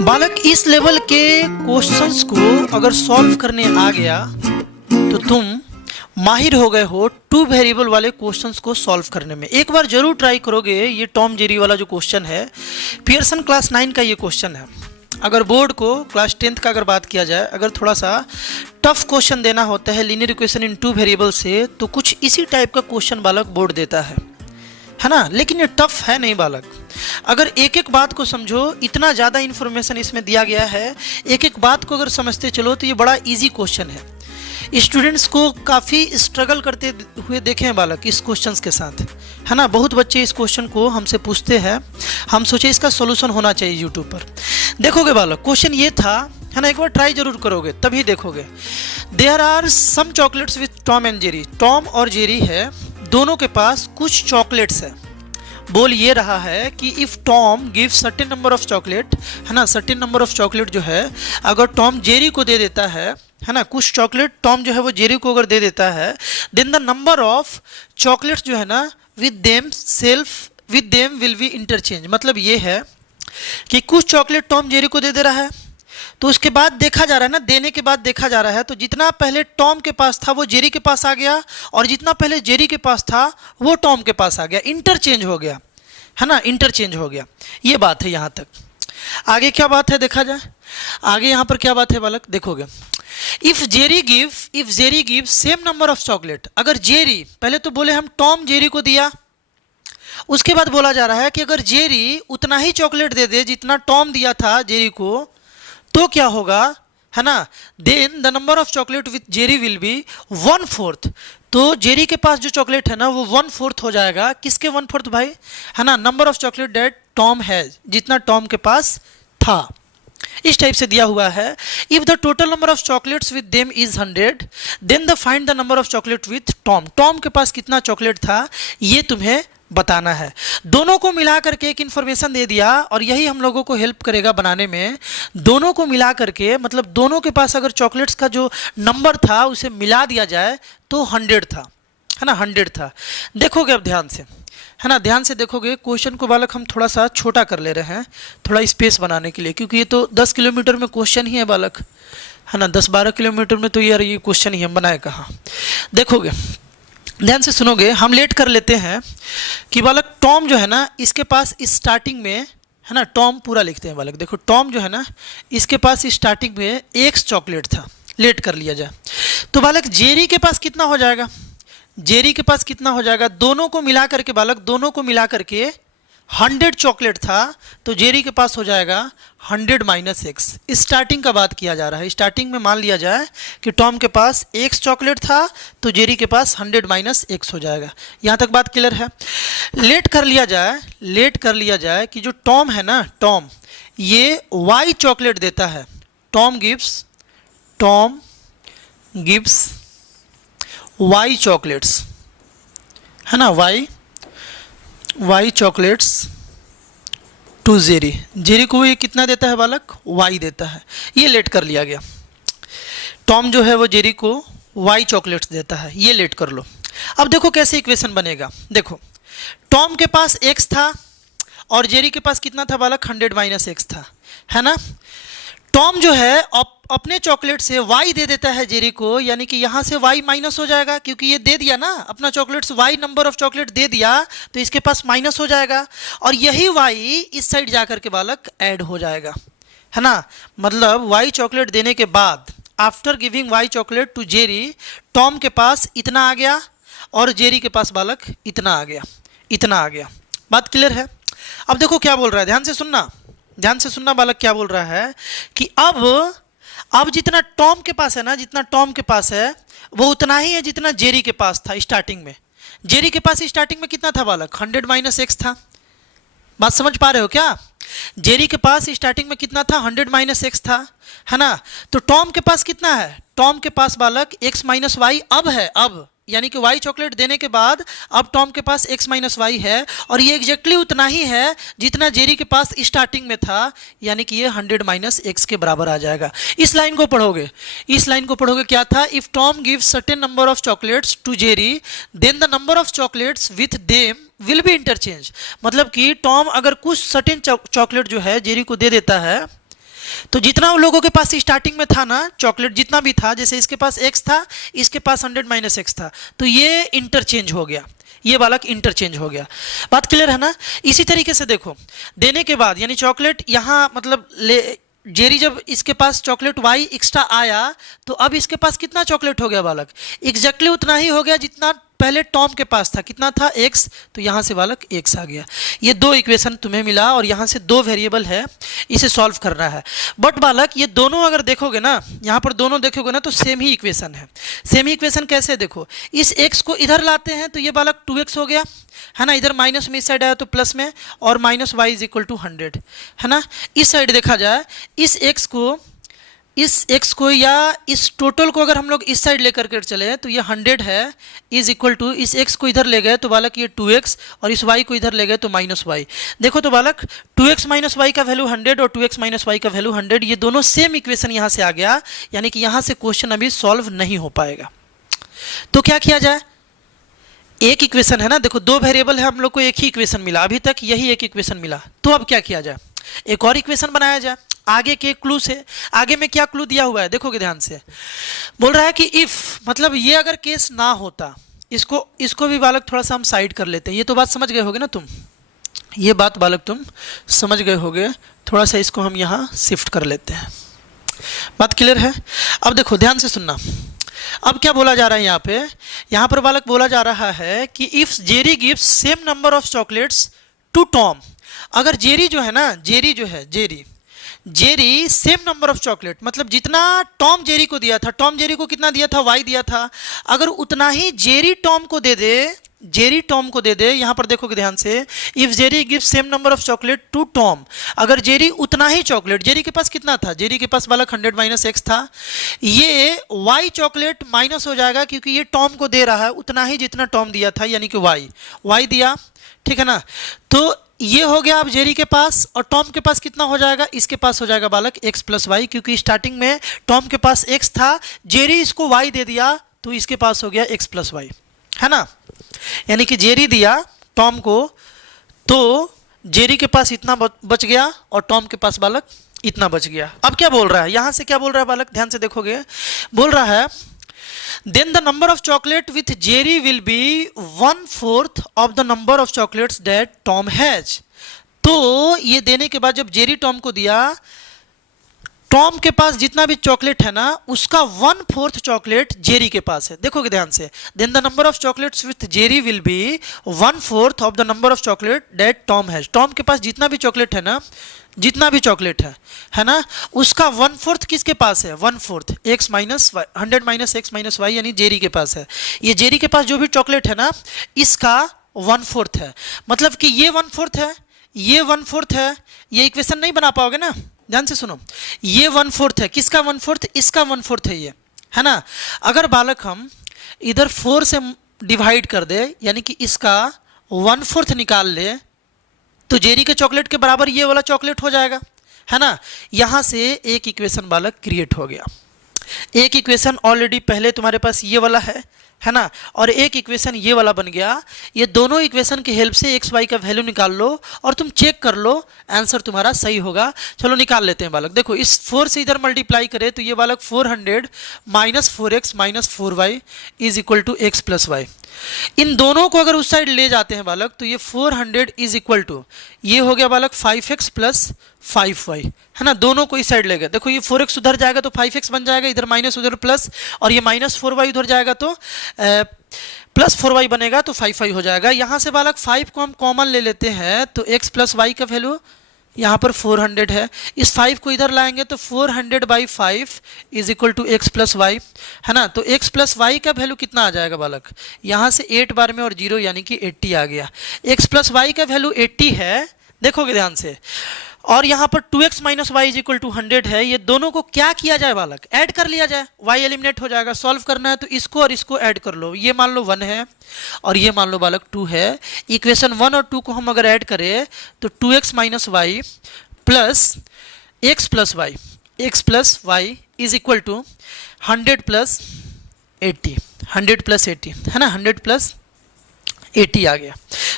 बालक इस लेवल के क्वेश्चंस को अगर सॉल्व करने आ गया तो तुम माहिर हो गए हो टू वेरिएबल वाले क्वेश्चंस को सॉल्व करने में। एक बार जरूर ट्राई करोगे। ये टॉम जेरी वाला जो क्वेश्चन है, पियर्सन क्लास 9 का ये क्वेश्चन है। अगर बोर्ड को क्लास 10th का अगर बात किया जाए, अगर थोड़ा सा टफ क्वेश्चन देना होता है linear equation in two variable से, तो कुछ इसी टाइप का क्वेश्चन बालक बोर्ड देता है ना। लेकिन ये टफ है नहीं बालक। अगर एक एक बात को समझो, इतना ज़्यादा इन्फॉर्मेशन इसमें दिया गया है, एक एक बात को अगर समझते चलो तो ये बड़ा इजी क्वेश्चन है। स्टूडेंट्स को काफ़ी स्ट्रगल करते हुए देखे हैं बालक इस क्वेश्चंस के साथ, है ना। बहुत बच्चे इस क्वेश्चन को हमसे पूछते हैं, हम सोचे इसका सॉल्यूशन होना चाहिए यूट्यूब पर। देखोगे बालक, क्वेश्चन ये था, है ना, एक बार ट्राई जरूर करोगे तभी देखोगे। There are some chocolates with Tom and Jerry. Tom और जेरी है, दोनों के पास कुछ चॉकलेट्स है। बोल ये रहा है कि if Tom give certain number of chocolate, है ना, सर्टेन नंबर ऑफ चॉकलेट जो है अगर टॉम जेरी को दे देता है ना, कुछ चॉकलेट टॉम जो है वो जेरी को अगर दे देता है, then the number of chocolates जो है ना with them will be interchange. मतलब ये है कि कुछ चॉकलेट टॉम जेरी को दे रहा है, तो उसके बाद देखा जा रहा है ना, देने के बाद देखा जा रहा है, तो जितना पहले टॉम के पास था वो जेरी के पास आ गया, और जितना पहले जेरी के पास था वो टॉम के पास आ गया। इंटरचेंज हो गया, है ना, इंटरचेंज हो गया। ये बात है यहाँ तक। आगे क्या बात है देखा जाए। आगे यहाँ पर क्या बात है बालक, देखोगे। If Jerry give same number of chocolate. अगर जेरी, पहले तो बोले हम टॉम जेरी को दिया, उसके बाद बोला जा रहा है कि अगर जेरी उतना ही चॉकलेट दे दे जितना टॉम दिया था जेरी को, तो क्या होगा, है ना, then the number of chocolate with Jerry will be 1/4। तो जेरी के पास जो चॉकलेट है ना वो 1/4 हो जाएगा। किसके 1/4 भाई, है ना, number of chocolate that Tom has, जितना टॉम के पास था। इस टाइप से दिया हुआ है। If the total number of chocolates with them is 100, then the find the number of chocolate with Tom. Tom के पास कितना चॉकलेट था ये तुम्हें बताना है। दोनों को मिला करके एक इन्फॉर्मेशन दे दिया, और यही हम लोगों को हेल्प करेगा बनाने में। दोनों को मिला करके, मतलब दोनों के पास अगर चॉकलेट्स का जो नंबर था उसे मिला दिया जाए तो 100 था, है ना, 100 था। देखोगे अब ध्यान से, है ना, ध्यान से देखोगे। क्वेश्चन को बालक हम थोड़ा सा छोटा कर ले रहे हैं, थोड़ा स्पेस बनाने के लिए, क्योंकि ये तो 10 किलोमीटर में क्वेश्चन ही है बालक, है ना। 10-12 किलोमीटर में तो यार ये क्वेश्चन ही हम बनाए कहाँ। देखोगे, ध्यान से सुनोगे। हम लेट कर लेते हैं कि बालक टॉम जो है ना, इसके पास स्टार्टिंग में, है ना, टॉम पूरा लिखते हैं बालक। देखो टॉम जो है ना, इसके पास स्टार्टिंग में X चॉकलेट था। लेट कर लिया जाए तो बालक जेरी के पास कितना हो जाएगा, जेरी के पास कितना हो जाएगा, दोनों को मिला करके बालक, दोनों को मिला करके 100 चॉकलेट था, तो जेरी के पास हो जाएगा 100 - X। स्टार्टिंग का बात किया जा रहा है। स्टार्टिंग में मान लिया जाए कि टॉम के पास X चॉकलेट था, तो जेरी के पास 100 - X हो जाएगा। यहाँ तक बात क्लियर है। लेट कर लिया जाए कि जो टॉम है ना, टॉम ये Y चॉकलेट देता है। टॉम गिव्स Y चॉकलेट्स, है ना, Y chocolates to Jerry. Jerry को ये कितना देता है बालक, Y देता है। ये लेट कर लिया गया। टॉम जो है वो जेरी को Y चॉकलेट्स देता है, ये लेट कर लो। अब देखो कैसे इक्वेशन बनेगा। देखो टॉम के पास X था और जेरी के पास कितना था बालक, 100 - X था, है ना। टॉम जो है अपने चॉकलेट से Y दे देता है जेरी को, यानी कि यहाँ से Y माइनस हो जाएगा, क्योंकि ये दे दिया ना अपना चॉकलेट से, Y नंबर ऑफ चॉकलेट दे दिया, तो इसके पास माइनस हो जाएगा, और यही Y इस साइड जाकर के बालक ऐड हो जाएगा, है ना। मतलब Y चॉकलेट देने के बाद, after giving Y chocolate to Jerry, Tom के पास इतना आ गया और जेरी के पास बालक इतना आ गया। बात क्लियर है। अब देखो क्या बोल रहा है, ध्यान से सुनना बालक। क्या बोल रहा है कि अब जितना टॉम के पास है ना, जितना टॉम के पास है वो उतना ही है जितना जेरी के पास था स्टार्टिंग में। जेरी के पास स्टार्टिंग में कितना था बालक, 100 - X था। बात समझ पा रहे हो क्या। जेरी के पास स्टार्टिंग में कितना था, 100 - X था, है ना। तो टॉम के पास कितना है, टॉम के पास बालक X - Y अब है, अब यानी कि Y चॉकलेट देने के बाद अब टॉम के पास X - Y है, और ये एग्जैक्टली उतना ही है जितना जेरी के पास स्टार्टिंग में था, यानी कि ये 100 - X के बराबर आ जाएगा। इस लाइन को पढ़ोगे क्या था, if Tom gives certain number of chocolates to Jerry, then the number of chocolates with them will be interchange. मतलब कि टॉम अगर कुछ सर्टेन चॉकलेट जो है जेरी को दे देता है, तो जितना उन लोगों के पास स्टार्टिंग में था ना चॉकलेट, जितना भी था, जैसे इसके पास x था, इसके पास 100 माइनस x था, तो ये इंटरचेंज हो गया, ये बालक इंटरचेंज हो गया। बात क्लियर है ना। इसी तरीके से देखो, देने के बाद यानी चॉकलेट यहाँ मतलब जेरी जब इसके पास चॉकलेट y एक्स्ट्रा आया, तो अब इसके पास कितना चॉकलेट हो गया बालक, एग्जैक्टली उतना ही हो गया जितना पहले टॉम के पास था। कितना था, x, तो यहाँ से बालक x आ गया। ये दो इक्वेशन तुम्हें मिला और यहाँ से दो वेरिएबल है, इसे सॉल्व करना है। बट बालक ये दोनों अगर देखोगे ना, यहाँ पर दोनों देखोगे ना, तो सेम ही इक्वेशन है। सेम ही इक्वेशन कैसे, देखो इस x को इधर लाते हैं तो ये बालक 2x हो गया, है ना, इधर माइनस में इस साइड आया तो प्लस में, और minus y is equal to 100, है ना। इस साइड देखा जाए, इस x को या इस टोटल को अगर हम लोग इस साइड लेकर के चले तो ये 100 है, इज इक्वल टू इस x को इधर ले गए तो बालक ये 2x, और इस y को इधर ले गए तो माइनस y। देखो तो बालक 2x माइनस y का वैल्यू 100 और 2x माइनस y का वैल्यू 100, ये दोनों सेम इक्वेशन यहाँ से आ गया, यानी कि यहाँ से क्वेश्चन अभी सॉल्व नहीं हो पाएगा। तो क्या किया जाए, एक इक्वेशन है ना, देखो दो वेरिएबल है, हम लोग को एक ही इक्वेशन मिला, अभी तक यही एक इक्वेशन मिला। तो अब क्या किया जाए, एक और इक्वेशन बनाया जाए आगे के क्लू से। आगे में क्या क्लू दिया हुआ है, देखोगे ध्यान से, बोल रहा है कि इफ, मतलब ये अगर केस ना होता, इसको भी बालक थोड़ा सा हम साइड कर लेते हैं। ये तो बात समझ गए होगे ना तुम, ये बात बालक तुम समझ गए होगे। थोड़ा सा इसको हम यहाँ शिफ्ट कर लेते हैं। बात क्लियर है। अब देखो ध्यान से सुनना, अब क्या बोला जा रहा है यहाँ पर बालक बोला जा रहा है कि if Jerry gives same number of chocolates to Tom. अगर जेरी जो है ना, Jerry same number of chocolate, मतलब जितना टॉम जेरी को दिया था, टॉम जेरी को कितना दिया था, y दिया था, अगर उतना ही जेरी टॉम को दे दे, यहां पर देखोगे ध्यान से, if Jerry give same number of chocolate to Tom, अगर जेरी उतना ही चॉकलेट, जेरी के पास कितना था, जेरी के पास बालक 100 माइनस x था, ये y चॉकलेट माइनस हो जाएगा क्योंकि ये टॉम को दे रहा है उतना ही जितना टॉम दिया था, यानी कि y दिया, ठीक है ना। तो ये हो गया अब जेरी के पास, और टॉम के पास कितना हो जाएगा, इसके पास हो जाएगा बालक x प्लस वाई, क्योंकि स्टार्टिंग में टॉम के पास x था, जेरी इसको y दे दिया तो इसके पास हो गया x प्लस वाई, है ना। यानी कि जेरी दिया टॉम को, तो जेरी के पास इतना बच गया और टॉम के पास बालक इतना बच गया। अब क्या बोल रहा है, यहां से क्या बोल रहा है बालक, ध्यान से देखोगे, बोल रहा है then the number of chocolate with Jerry will be 1/4 of the number of chocolates that Tom has। तो ये देने के बाद जब जेरी टॉम को दिया, टॉम के पास जितना भी चॉकलेट है ना, उसका 1/4 चॉकलेट जेरी के पास है। देखोगे ध्यान से, then the number of chocolates with Jerry will be 1/4 of the number of chocolate that Tom has। Tom के पास जितना भी चॉकलेट है ना, जितना भी चॉकलेट है ना, उसका 1/4 किसके पास है, 1/4 x minus y, 100 minus x minus y, यानी जेरी के पास है। ये जेरी के पास जो भी चॉकलेट है ना, इसका 1/4 है, मतलब कि ये 1/4 है, ये 1/4 है। ये इक्वेशन नहीं बना पाओगे ना, ध्यान से सुनो, ये 1/4 है, किसका 1/4, इसका 1/4 है ये, है ना। अगर बालक हम इधर 4 से डिवाइड कर दे, यानी कि इसका 1/4 निकाल ले, तो जेरी के चॉकलेट के बराबर ये वाला चॉकलेट हो जाएगा, है ना। यहां से एक इक्वेशन बालक क्रिएट हो गया। एक इक्वेशन ऑलरेडी पहले तुम्हारे पास ये वाला है ना, और एक इक्वेशन ये वाला बन गया। ये दोनों इक्वेशन की हेल्प से एक्स वाई का वैल्यू निकाल लो और तुम चेक कर लो, आंसर तुम्हारा सही होगा। चलो निकाल लेते हैं बालक। देखो इस 4 से इधर मल्टीप्लाई करें तो ये बालक 400 minus 4x minus 4y is equal to x plus y. इन दोनों को अगर उस साइड ले जाते हैं बालक, तो ये 400 इज इक्वल टू, ये हो गया बालक 5x प्लस 5y, है ना। दोनों को इस साइड ले गए। देखो ये 4x उधर जाएगा तो 5x बन जाएगा, इधर माइनस उधर प्लस, और ये माइनस 4y उधर जाएगा तो प्लस 4y बनेगा, तो 5y हो जाएगा। यहाँ से बालक 5 को हम कॉमन ले लेते हैं, तो x प्लस वाई का वैल्यू यहाँ पर 400 है। इस 5 को इधर लाएंगे तो 400/5 is equal to x plus y, है ना। तो x प्लस वाई का वैल्यू कितना आ जाएगा बालक, यहाँ से 8 बार में और 0 यानी कि 80 आ गया। x प्लस वाई का वैल्यू 80 है, देखोगे ध्यान से, और यहाँ पर 2x minus y is equal to 100 है। ये दोनों को क्या किया जाए बालक, ऐड कर लिया जाए, y एलिमिनेट हो जाएगा। सॉल्व करना है तो इसको और इसको ऐड कर लो। ये मान लो 1 है और ये मान लो बालक 2 है। इक्वेशन 1 और 2 को हम अगर ऐड करें तो 2x minus y plus x plus y is equal to 100 plus 80, 100 plus 80, है ना, 100 प्लस 80 आ गया।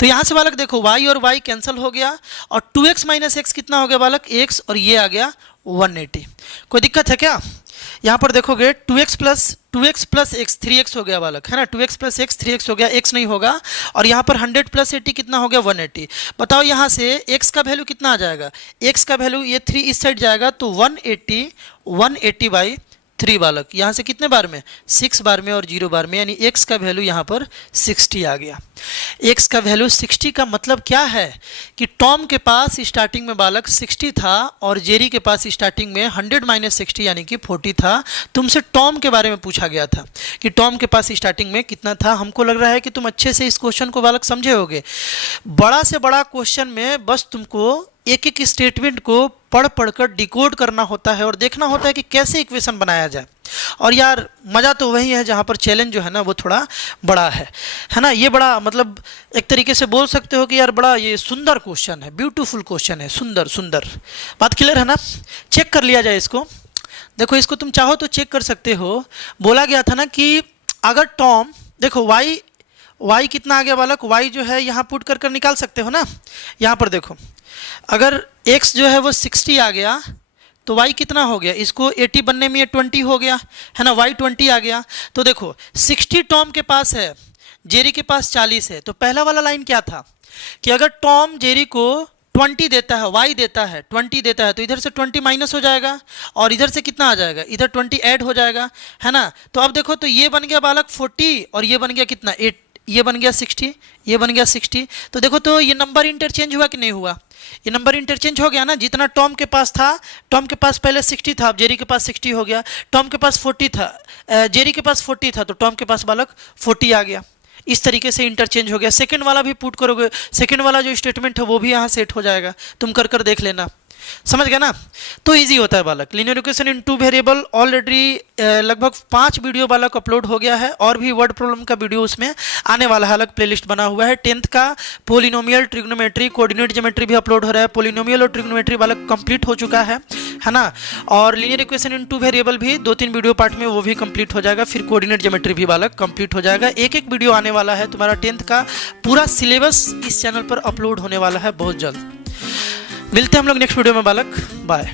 तो यहाँ से बालक देखो y और y कैंसिल हो गया, और 2x माइनस एक्स कितना हो गया बालक, x, और ये आ गया 180। कोई दिक्कत है क्या? यहाँ पर देखोगे 2x प्लस एक्स 3x हो गया बालक, है ना, 2x प्लस एक्स 3x हो गया, x नहीं होगा। और यहाँ पर 100 प्लस 80 कितना हो गया? 180। बताओ यहाँ से x का वैल्यू कितना आ जाएगा? x का वैल्यू ये 3 इस साइड जाएगा तो 180 बाई 3 बालक, यहाँ से कितने बार में? 6 बार में और 0 बार में, यानी x का वैल्यू यहाँ पर 60 आ गया। x का वैल्यू 60 का मतलब क्या है कि टॉम के पास स्टार्टिंग में बालक 60 था और जेरी के पास स्टार्टिंग में 100 माइनस 60 यानी कि 40 था। तुमसे टॉम के बारे में पूछा गया था कि टॉम के पास स्टार्टिंग में कितना था। हमको लग रहा है कि तुम अच्छे से इस क्वेश्चन को बालक समझे होगे। बड़ा से बड़ा क्वेश्चन में बस तुमको एक एक स्टेटमेंट को पढ़ कर डिकोड करना होता है और देखना होता है कि कैसे इक्वेशन बनाया जाए। और यार मज़ा तो वही है जहाँ पर चैलेंज जो है ना वो थोड़ा बड़ा है ना। ये बड़ा मतलब एक तरीके से बोल सकते हो कि यार बड़ा ये सुंदर क्वेश्चन है, ब्यूटीफुल क्वेश्चन है, सुंदर सुंदर। बात क्लियर है ना? चेक कर लिया जाए इसको। देखो इसको तुम चाहो तो चेक कर सकते हो। बोला गया था ना कि अगर टॉम, देखो y कितना आ गया बालक? y जो है यहाँ पुट कर निकाल सकते हो ना। यहाँ पर देखो अगर x जो है वो 60 आ गया तो y कितना हो गया? इसको 80 बनने में ये 20 हो गया, है ना, y 20 आ गया। तो देखो 60 टॉम के पास है, जेरी के पास 40 है। तो पहला वाला लाइन क्या था कि अगर टॉम जेरी को 20 देता है, y देता है 20 देता है, तो इधर से 20 माइनस हो जाएगा और इधर से कितना आ जाएगा? इधर 20 ऐड हो जाएगा, है ना। तो अब देखो तो ये बन गया बालक 40 और ये बन गया कितना? 8, ये बन गया 60, ये बन गया 60। तो देखो तो ये नंबर इंटरचेंज हुआ कि नहीं हुआ? ये नंबर इंटरचेंज हो गया ना। जितना टॉम के पास था, टॉम के पास पहले 60 था, अब जेरी के पास 60 हो गया। टॉम के पास 40 था, जेरी के पास 40 था, तो टॉम के पास बालक 40 आ गया। इस तरीके से इंटरचेंज हो गया। सेकंड वाला भी पुट करोगे, सेकंड वाला जो स्टेटमेंट है वो भी यहाँ सेट हो जाएगा। तुम कर देख लेना, समझ गए ना? तो इजी होता है बालक। Linear equation in 2 variable already लगभग 5 वीडियो बालक अपलोड हो गया है और भी वर्ड प्रॉब्लम का वीडियो उसमें आने वाला है, अलग प्लेलिस्ट बना हुआ है। 10th का पोलिनोमियल, ट्रिग्नोमेट्री, कोऑर्डिनेट ज्योमेट्री भी अपलोड हो रहा है। पोलिनोमियल और ट्रिग्नोमेट्री बालक कंप्लीट हो चुका है ना। और लीनियर इक्वेशन इन 2 वेरिएबल भी 2-3 वीडियो पार्ट में वो भी कंप्लीट हो जाएगा। फिर कोऑर्डिनेट ज्योमेट्री भी बालक कंप्लीट हो जाएगा। एक एक वीडियो आने वाला है। तुम्हारा 10th का पूरा सिलेबस इस चैनल पर अपलोड होने वाला है बहुत जल्द। मिलते हैं हम लोग नेक्स्ट वीडियो में बालक। बाय।